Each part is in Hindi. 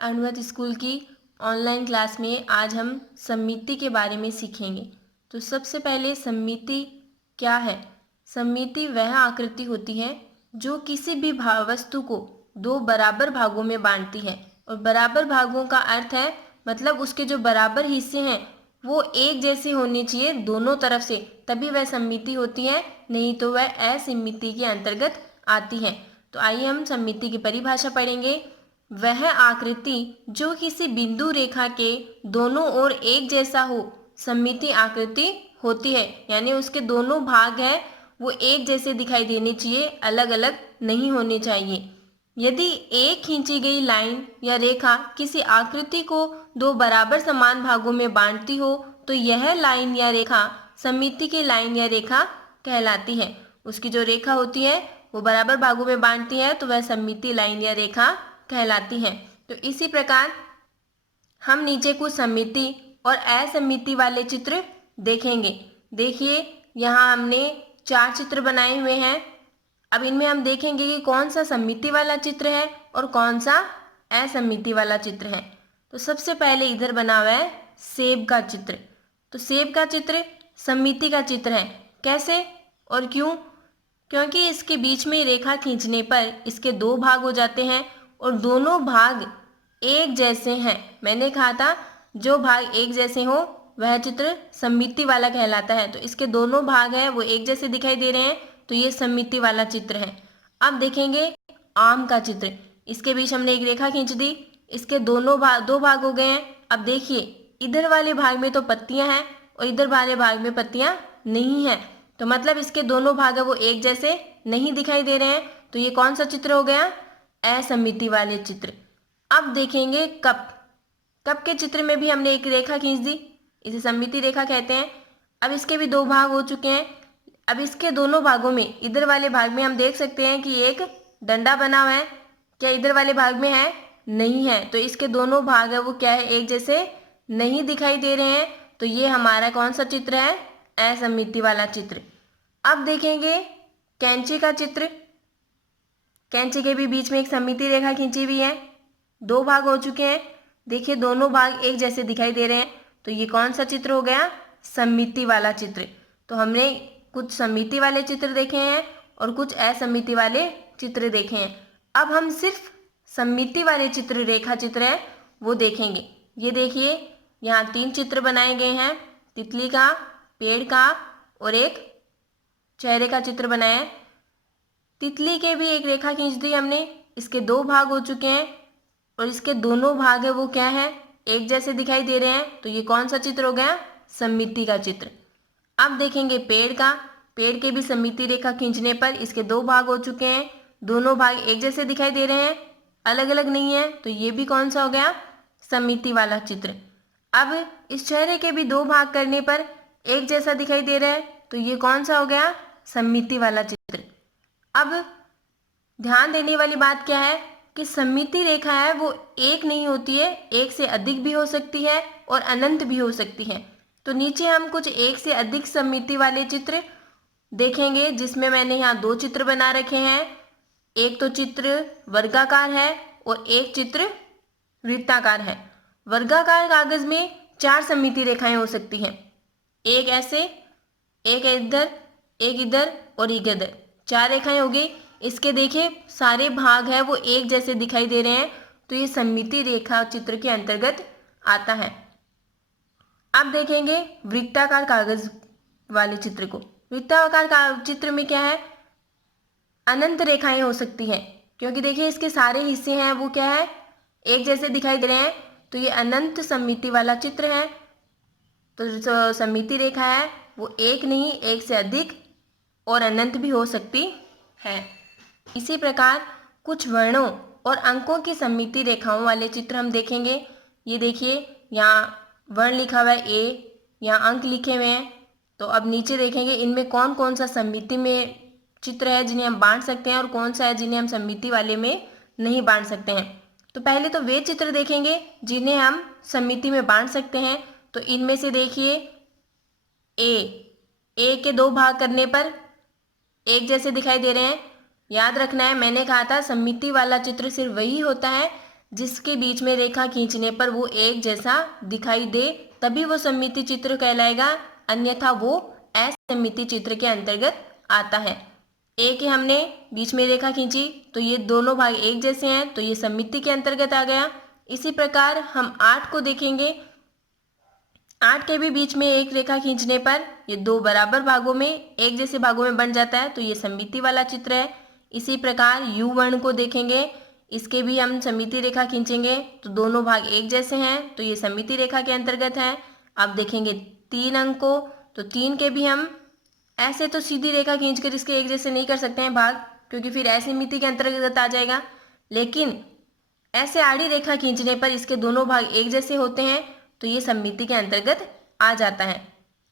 अनुमत स्कूल की ऑनलाइन क्लास में आज हम सममिति के बारे में सीखेंगे। तो सबसे पहले सममिति क्या है? सममिति वह आकृति होती है जो किसी भी वस्तु को दो बराबर भागों में बांटती है। और बराबर भागों का अर्थ है मतलब उसके जो बराबर हिस्से हैं वो एक जैसे होने चाहिए दोनों तरफ से, तभी वह सममिति होती है, नहीं तो वह असममिति के अंतर्गत आती है। तो आइए हम सममिति की परिभाषा पढ़ेंगे। वह आकृति जो किसी बिंदु रेखा के दोनों ओर एक जैसा हो सममिति आकृति होती है, यानी उसके दोनों भाग है वो एक जैसे दिखाई देने चाहिए, अलग अलग नहीं होने चाहिए। यदि एक खींची गई लाइन या रेखा किसी आकृति को दो बराबर समान भागों में बांटती हो तो यह लाइन या रेखा सममिति की लाइन या रेखा कहलाती है। उसकी जो रेखा होती है वो बराबर भागों में बांटती है तो वह सममिति लाइन या रेखा कहलाती है। तो इसी प्रकार हम नीचे कुछ सममिति और असममिति वाले चित्र देखेंगे। देखिए यहाँ हमने 4 चित्र बनाए हुए हैं। अब इनमें हम देखेंगे कि कौन सा सममिति वाला चित्र है और कौन सा असममिति वाला चित्र है। तो सबसे पहले इधर बना हुआ है सेब का चित्र। तो सेब का चित्र सममिति का चित्र है। कैसे और क्यों? क्योंकि इसके बीच में रेखा खींचने पर इसके दो भाग हो जाते हैं और दोनों भाग एक जैसे हैं। मैंने कहा था जो भाग एक जैसे हो वह चित्र सममिति वाला कहलाता है। तो इसके दोनों भाग हैं वो एक जैसे दिखाई दे रहे हैं तो ये सममिति वाला चित्र है। अब देखेंगे आम का चित्र। इसके बीच हमने एक रेखा खींच दी, इसके दो भाग हो गए हैं। अब देखिए इधर वाले भाग में तो पत्तियां हैं और इधर वाले भाग में पत्तियां नहीं हैं, तो मतलब इसके दोनों भाग है वो एक जैसे नहीं दिखाई दे रहे हैं। तो ये कौन सा चित्र हो गया? असममिति वाले चित्र। अब देखेंगे कप। कप के चित्र में भी हमने एक रेखा खींच दी, इसे सममिति रेखा कहते हैं। अब इसके भी दो भाग हो चुके हैं। अब इसके दोनों भागों में इधर वाले भाग में हम देख सकते हैं कि एक डंडा बना हुआ है, क्या इधर वाले भाग में है? नहीं है। तो इसके दोनों भाग है वो क्या है? एक जैसे नहीं दिखाई दे रहे हैं। तो ये हमारा कौन सा चित्र है? असममिति वाला चित्र। अब देखेंगे कैंची का चित्र। कैंची के भी बीच में एक सममिति रेखा खींची हुई है, दो भाग हो चुके हैं। देखिए दोनों भाग एक जैसे दिखाई दे रहे हैं तो ये कौन सा चित्र हो गया? सममिति वाला चित्र। तो हमने कुछ सममिति वाले चित्र देखे हैं और कुछ असममिति वाले चित्र देखे हैं। अब हम सिर्फ सममिति वाले चित्र, रेखा चित्र है वो देखेंगे। ये देखिए यहाँ 3 चित्र बनाए गए हैं, तितली का, पेड़ का और एक चेहरे का चित्र बनाया है। तितली के भी एक रेखा खींच दी हमने, इसके दो भाग हो चुके हैं और इसके दोनों भाग है वो क्या है? एक जैसे दिखाई दे रहे हैं। तो ये कौन सा चित्र हो गया? सममिति का चित्र। अब देखेंगे पेड़ का। पेड़ के भी सममिति रेखा खींचने पर इसके दो भाग हो चुके हैं, दोनों भाग एक जैसे दिखाई दे रहे हैं, अलग अलग नहीं है। तो ये भी कौन सा हो गया? सममिति वाला चित्र। अब इस चेहरे के भी दो भाग करने पर एक जैसा दिखाई दे रहा है तो ये कौन सा हो गया? सममिति वाला चित्र। अब ध्यान देने वाली बात क्या है कि सममिति रेखा है वो एक नहीं होती है, एक से अधिक भी हो सकती है और अनंत भी हो सकती है। तो नीचे हम कुछ एक से अधिक सममिति वाले चित्र देखेंगे, जिसमें मैंने यहाँ 2 चित्र बना रखे हैं। एक तो चित्र वर्गाकार है और एक चित्र वृत्ताकार है। वर्गाकार कागज में 4 सममिति रेखाएं हो सकती हैं, एक ऐसे, एक इधर और एक इधर, 4 रेखाएं होगी। इसके देखिए सारे भाग है वो एक जैसे दिखाई दे रहे हैं तो ये सममिति रेखा चित्र के अंतर्गत आता है। अब देखेंगे वृत्ताकार कागज वाले चित्र को। वृत्ताकार चित्र में क्या है? अनंत रेखाएं हो सकती हैं, क्योंकि देखिए इसके सारे हिस्से हैं वो क्या है? एक जैसे दिखाई दे रहे हैं। तो ये अनंत सममिति वाला चित्र है। तो जो सममिति रेखा है वो एक नहीं, एक से अधिक और अनंत भी हो सकती है। इसी प्रकार कुछ वर्णों और अंकों की सममिति रेखाओं वाले चित्र हम देखेंगे। ये देखिए यहाँ वर्ण लिखा हुआ है ए, यहाँ अंक लिखे हुए हैं। तो अब नीचे देखेंगे इनमें कौन कौन सा सममिति में चित्र है जिन्हें हम बांट सकते हैं और कौन सा है जिन्हें हम सममिति वाले में नहीं बांट सकते हैं। तो पहले तो वे चित्र देखेंगे जिन्हें हम सममिति में बांट सकते हैं। तो इनमें से देखिए ए के 2 भाग करने पर एक जैसे दिखाई दे रहे हैं। याद रखना है, मैंने कहा था सममिति वाला चित्र सिर्फ वही होता है जिसके बीच में रेखा खींचने पर वो एक जैसा दिखाई दे तभी वो सममिति चित्र कहलाएगा, अन्यथा वो असममिति चित्र के अंतर्गत आता है। एक हमने बीच में रेखा खींची तो ये दोनों भाग एक जैसे हैं तो ये सममिति के अंतर्गत आ गया। इसी प्रकार हम 8 को देखेंगे। 8 के भी बीच में एक रेखा खींचने पर ये दो बराबर भागों में एक जैसे भागों में बन जाता है तो ये सममिति वाला चित्र है। इसी प्रकार यू वर्ण को देखेंगे, इसके भी हम सममिति रेखा खींचेंगे तो दोनों भाग एक जैसे हैं तो ये सममिति रेखा के अंतर्गत है। अब देखेंगे 3 अंक को, तो 3 के भी हम ऐसे तो सीधी रेखा खींचकर इसके एक जैसे नहीं कर सकते हैं भाग, क्योंकि फिर असममिति के अंतर्गत आ जाएगा। लेकिन ऐसे आड़ी रेखा खींचने पर इसके दोनों भाग एक जैसे होते हैं तो ये सममिति के अंतर्गत आ जाता है।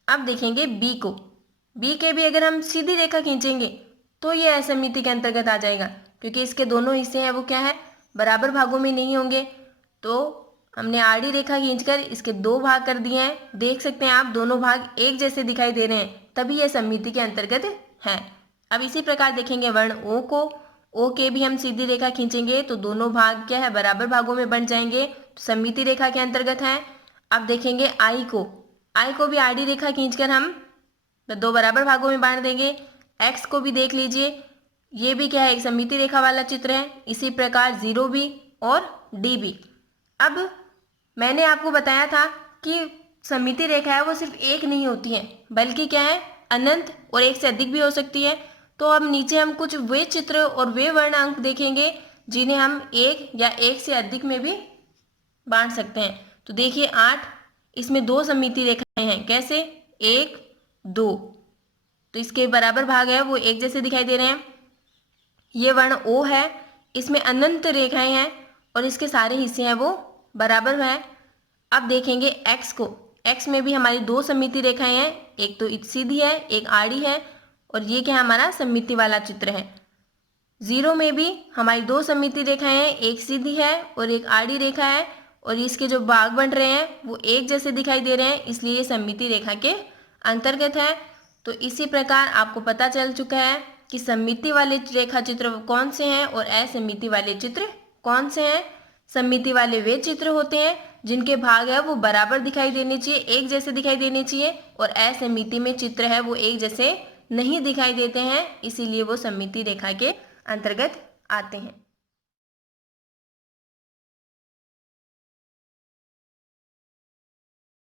अब देखेंगे बी को। बी के भी अगर हम सीधी रेखा खींचेंगे तो ये असममिति के अंतर्गत आ जाएगा, क्योंकि इसके दोनों हिस्से हैं वो क्या है, बराबर भागों में नहीं होंगे। तो हमने आड़ी रेखा खींचकर इसके दो भाग कर दिए हैं। देख सकते हैं आप दोनों भाग एक जैसे दिखाई दे रहे हैं, तभी यह सममिति के अंतर्गत है। अब इसी प्रकार देखेंगे वर्ण ओ को। ओ के भी हम सीधी रेखा खींचेंगे तो दोनों भाग क्या है, बराबर भागों में बन जाएंगे, तो सममिति रेखा के अंतर्गत है। अब देखेंगे आई को। आई को भी आड़ी रेखा खींचकर हम दो बराबर भागों में बांट देंगे। एक्स को भी देख लीजिए, ये भी क्या है, एक सममिति रेखा वाला चित्र है। इसी प्रकार 0 भी और डी भी। अब मैंने आपको बताया था कि सममिति रेखा है वो सिर्फ एक नहीं होती है, बल्कि क्या है, अनंत और एक से अधिक भी हो सकती है। तो अब नीचे हम कुछ वे चित्र और वे वर्ण अंक देखेंगे जिन्हें हम एक या एक से अधिक में भी बांट सकते हैं। तो देखिए 8, इसमें दो सममिति रेखाएं हैं। कैसे, 1 2, तो इसके बराबर भाग है वो एक जैसे दिखाई दे रहे हैं। ये वर्ण ओ है, इसमें अनंत रेखाएं हैं और इसके सारे हिस्से हैं वो बराबर है। अब देखेंगे एक्स को। एक्स में भी हमारी दो सममिति रेखाएं हैं, एक तो सीधी है, एक आड़ी है, और ये क्या हमारा सममिति वाला चित्र है। 0 में भी हमारी दो सममिति रेखाएं हैं, एक सीधी है और एक आड़ी रेखा है, और इसके जो भाग बन रहे हैं वो एक जैसे दिखाई दे रहे हैं, इसलिए ये सममिति रेखा के अंतर्गत है। तो इसी प्रकार आपको पता चल चुका है कि सममिति वाले रेखा चित्र कौन से हैं और असममिति वाले चित्र कौन से हैं। सममिति वाले वे चित्र होते हैं जिनके भाग है वो बराबर दिखाई देने चाहिए, एक जैसे दिखाई देने चाहिए, और असममिति में चित्र है वो एक जैसे नहीं दिखाई देते हैं, इसीलिए वो सममिति रेखा के अंतर्गत आते हैं।